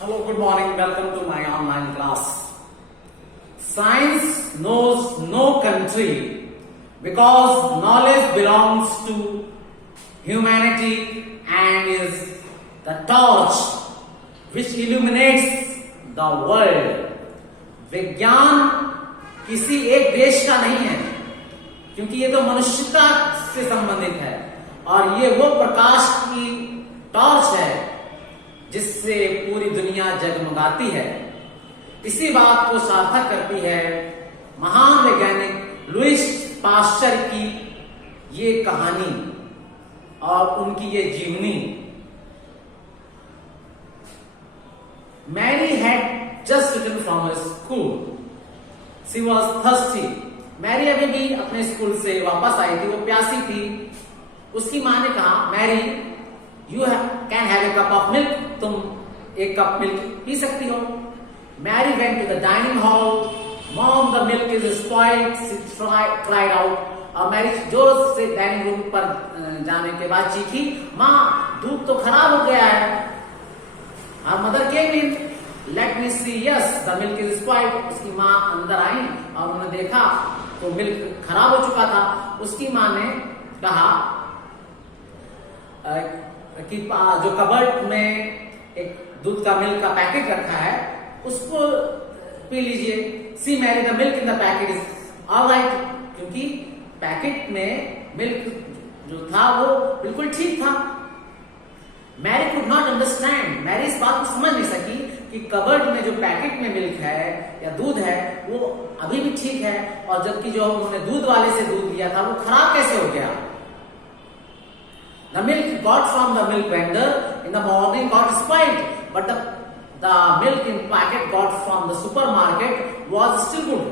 Hello, good morning. Welcome to my online class. Science knows no country because knowledge belongs to humanity and is the torch which illuminates the world. विज्ञान किसी एक देश का नहीं है क्योंकि ये तो मनुष्यता से संबंधित है और ये वो प्रकाश की टॉर्च है जिससे पूरी दुनिया जगमगाती है। इसी बात को सार्थक करती है महान वैज्ञानिक लुईस पाश्चर की ये कहानी और उनकी ये जीवनी। Mary had just return from school. She was thirsty. Mary अभी भी अपने स्कूल से वापस आई थी, वो प्यासी थी। उसकी माँ ने कहा, Mary you can have a cup of milk, तुम एक कप मिल्क पी सकती हो। Mary went to the dining hall. Mom the milk is spoiled, she cried out. और मैरी जोर से डाइनिंग रूम पर जाने के बाद चीखी, माँ दूध तो खराब हो गया है। और mother came in, let me see, yes the milk is spoiled. उसकी माँ अंदर आई और उन्होंने देखा तो मिल्क खराब हो चुका था। उसकी माँ ने कहा कि जो कबर्ड में एक दूध का मिल्क का पैकेट रखा है उसको पी लीजिए। See Mary the milk in the packet is all right, क्योंकि पैकेट में मिल्क जो था वो बिल्कुल ठीक था। Mary could not understand. Mary इस बात को समझ नहीं सकी कि कबर्ड में जो पैकेट में मिल्क है या दूध है वो अभी भी ठीक है और जबकि जो उन्होंने दूध वाले से दूध लिया था वो खराब कैसे हो गया। The milk got from the milk vendor in the morning got spoiled, but the milk in packet got from the supermarket was still good.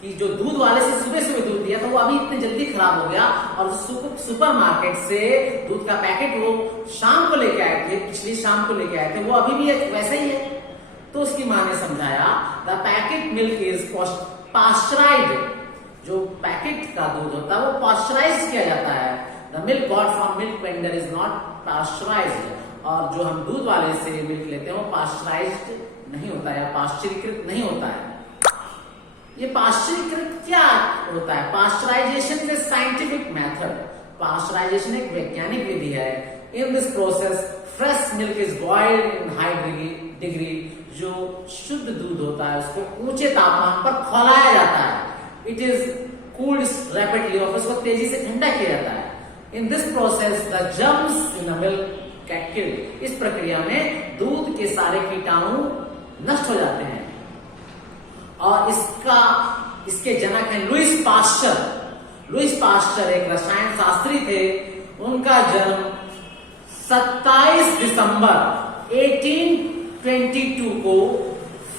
कि जो दूध वाले से सुबह सुबह दूध दिया था वो अभी इतनी जल्दी खराब हो गया और सुपरमार्केट से दूध का पैकेट वो शाम को लेके आए थे, पिछली शाम को लेके आए थे, वो अभी भी वैसे ही है। तो उसकी माँ ने समझाया, the packet milk is pasteurised. जो पैकेट का दूध होता है वो पास्चराइज किया जाता है। The milk got from milk vendor is not pasteurized। और जो हम दूध वाले से मिल्क लेते हैं वो पास्चराइज्ड नहीं होता है या पाश्चरीकृत नहीं होता है। ये पाश्चरीकृत क्या होता है? Pasteurization is scientific method. Pasteurization एक वैज्ञानिक विधि है। In this process fresh milk is boiled in high degree. जो शुद्ध दूध होता है उसको ऊंचे तापमान पर खौलाया जाता है। इट इज कूल्ड रैपिडली और उसको तेजी से ठंडा किया जाता है। In this process, the germs in the milk get killed। इस प्रक्रिया में दूध के सारे कीटाणु नष्ट हो जाते हैं। और इसके जनक हैं लुईस पाश्चर। लुईस पाश्चर एक रसायन शास्त्री थे। उनका जन्म 27 दिसंबर 1822 को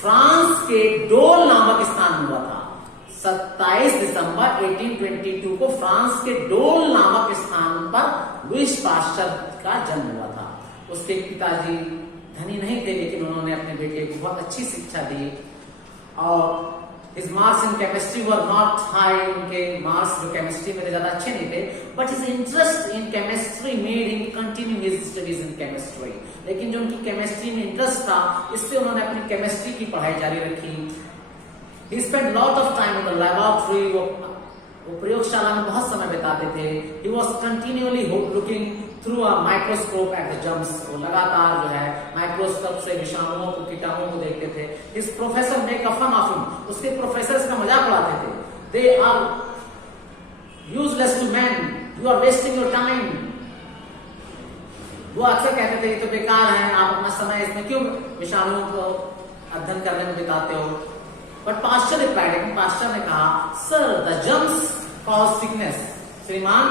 फ्रांस के डोल नामक स्थान में हुआ था। 27 दिसंबर 1822 को फ्रांस के डोल नामक स्थान पर लुईस पाश्चर का जन्म हुआ था। उसके पिताजी धनी नहीं थे लेकिन उन्होंने अपने बेटे को बहुत अच्छी शिक्षा दी और his marks in chemistry were not high. उनके मार्क्स जो केमिस्ट्री में ज्यादा अच्छे नहीं थे, but his interest in chemistry made him continue his studies in chemistry. लेकिन जो उनकी केमिस्ट्री में इंटरेस्ट था इससे उन्होंने अपनी केमिस्ट्री की पढ़ाई जारी रखी। He spent lot of time in the laboratory। वो प्रयोगशाला में बहुत समय बिताते थे। He was continually looking through a microscope at the germs। वो लगातार जो है माइक्रोस्कोप से विषाणुओं को, कीटाणुओं को देखते थे। His professor make a fun of him। उसके प्रोफेसर का मजाक उड़ाते थे। They are useless to men। You are wasting your time। वो अक्सर कहते थे ये तो बेकार है, आप अपना समय इसमें क्यों विषाणुओं को अध्ययन करने में बिताते हो। बट पाश्चर रिप्लाइड, पाश्चर ने कहा, sir the germs cause sickness. श्रीमान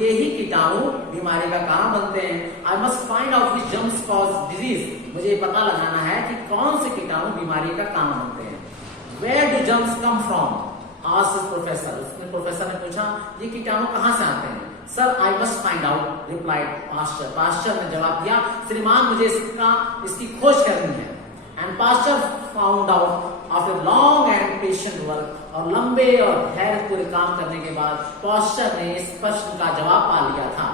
ये ही कीटाणु बीमारी का कारण बनते हैं। आई must find out which germs cause disease. मुझे पता लगाना है कि कौन से कीटाणु बीमारी का कारण बनते हैं। Where do germs come from? Asked professor. उसने प्रोफेसर ने पूछा ये कीटाणु कहाँ से आते हैं? Sir I must find out, replied Pasteur. Pasteur ने जवाब दिया, श्रीमान मुझे इसकी खोज करनी है। And Pasteur found out after long and patient work. और लंबे और धैर्यपूर्ण काम करने के बाद पाश्चर ने इस प्रश्न का जवाब पा लिया था।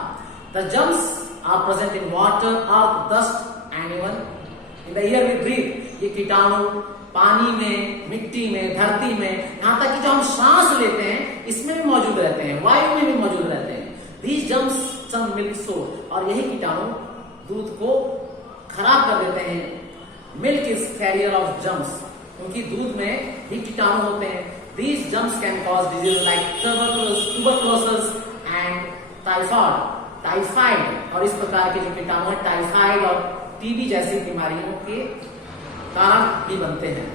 The germs are present in water, earth, dust and even in the air we breathe, ये कीटाणु पानी में, मिट्टी में, धरती में, यहाँ तक कि जो हम सांस लेते हैं इसमें भी मौजूद रहते हैं, वायु में भी मौजूद रहते हैं। These germs some milk sour, और यही कीटाणु दूध को खराब कर देते हैं। Milk is carrier of germs, क्योंकि दूध में भी कीटाणु होते हैं। These germs can cause disease like tuberculosis and typhoid, और इस प्रकार के जो कीटाणु है टाइफाइड और टीबी जैसी बीमारियों के कारण भी बनते हैं।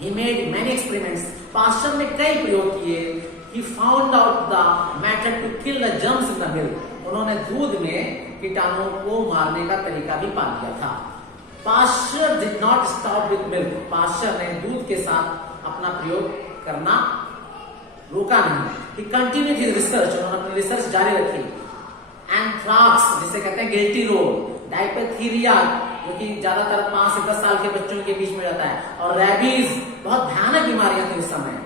He made many experiments, Pasteur ने कई प्रयोग किए। He found out the method to kill the germs in the milk, उन्होंने दूध में कीटाणुओं को मारने का तरीका भी पा लिया था। Pasteur did not stop with milk, Pasteur ने दूध के साथ अपना प्रयोग करना रोका नहीं। He continued his research, उन्होंने अपनी रिसर्च जारी रखी। एंथ्राक्स, जिसे कहते हैं गिल्टी रोग, डायपेथीरिया, जो कि ज्यादातर 5 से 10 साल के बच्चों के बीच में रहता है, और रेबीज, बहुत भयानक बीमारियां थी उस समय।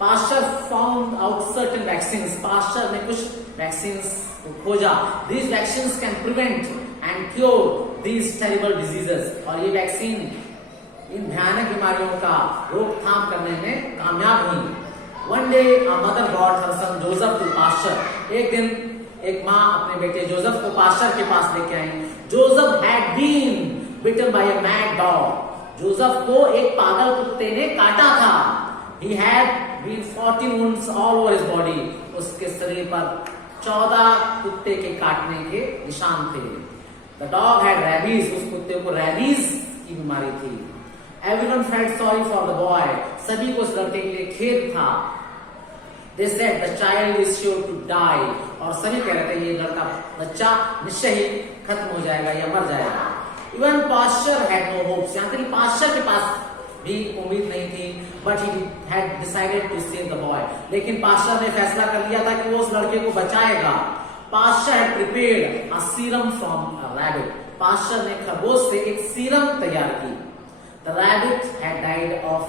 Pasteur found out certain vaccine, Pasteur ने कुछ वैक्सीन खोजा। These vaccine can prevent and cure these terrible diseases, और ये वैक्सीन इन भयानक बीमारियों का रोकथाम करने में कामयाब हुई। One day a mother brought her son Joseph to Pasteur, एक दिन एक माँ अपने बेटे जोसेफ को पाश्चर के पास लेके आई। Joseph had been bitten by a mad dog, Joseph को एक पागल कुत्ते ने काटा था। He had been 40 wounds all over his body, उसके शरीर पर 14 कुत्ते के काटने के निशान थे। The dog had rabies, उस कुत्ते को रेबीज की बीमारी थी। Everyone felt sorry for the boy, सभी को उस लड़के के लिए खेद था। They said the child is sure to die, और सभी कह रहे थे ये लड़का बच्चा निश्चय ही खत्म हो जाएगा या मर जाएगा। Even Pasteur had no hopes, यहाँ तक कि पाश्चर के पास भी उम्मीद नहीं थी, but he had decided to save the boy, लेकिन पाश्चर ने फैसला कर लिया था कि वो उस लड़के को बचाएगा। Pasteur had prepared a serum from a rabbit, Pasteur ने खरगोश से एक सीरम तैयार की। The rabbit had died of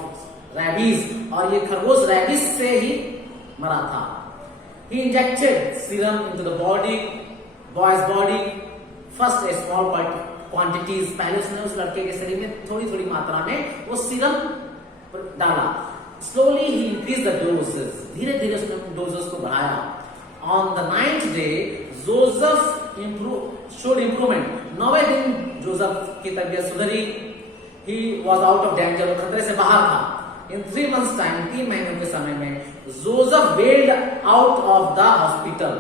rabies, और ये खरगोश रेबीज से ही मरा था। He injected serum into the boy's body, first a small quantities, पहले उसने उस लड़के के शरीर में थोड़ी थोड़ी मात्रा में वो सीरम डाला। Slowly he increased the doses, धीरे धीरे उसने डोजेस को बढ़ाया। On the 9th day, Joseph showed improvement, 9वें दिन जोसेफ की तबीयत सुधरी। He was out of danger, वो खतरे से बाहर था। In 3 months time, 3 महीनों के समय में Joseph wailed out of the hospital,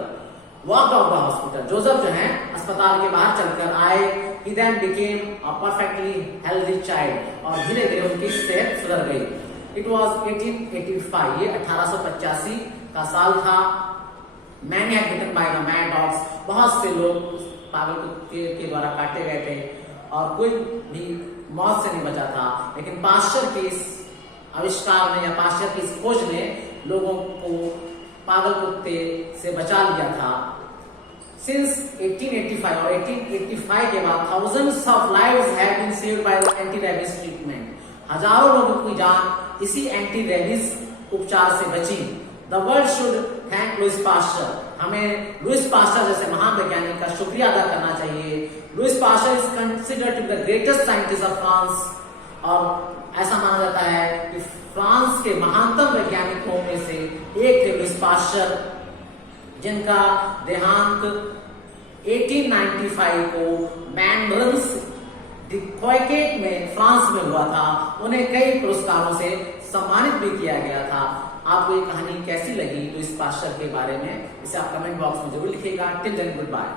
walked out of the hospital, Joseph जो है अस्पताल के बाहर चलकर आए। He then became a perfectly healthy child, और धीरे धीरे उनकी सेहत सुधर गई। It was 1885, ये 1885 का साल था। Many had bitten by the mad dogs, बहुत से लोग पागल कुत्ते के द्वारा काटे गए थे और कोई भी मौत से नहीं बचा था, लेकिन पाश्चर के इस आविष्कार ने या पाश्चर की इस खोज ने लोगों को पागल कुत्ते से बचा लिया था। Since 1885 और 1885 के बाद thousands of lives have been saved by the anti-rabies treatment, हजारों लोगों की जान इसी एंटी-रेबीज उपचार से बची। The world should thank Louis Pasteur, हमें लुइस पास्चर जैसे महान वैज्ञानिक का शुक्रिया अदा करना चाहिए। Louis Pasteur is considered to the greatest scientist of France, और ऐसा माना जाता है कि फ्रांस के महानतम वैज्ञानिकों में से एक थे लुइस पास्चर, जिनका देहांत 1895 को मैंड्रन्स डिक्वाइकेट में फ्रांस में हुआ था। उन्हें कई पुरस्कारों से सम्मानित भी किया गया था। आपको ये कहानी कैसी लगी लुइस पास्चर के बारे में, इसे आप कमेंट बॉक्स में जरूर लिखिएगा। Till then good bye.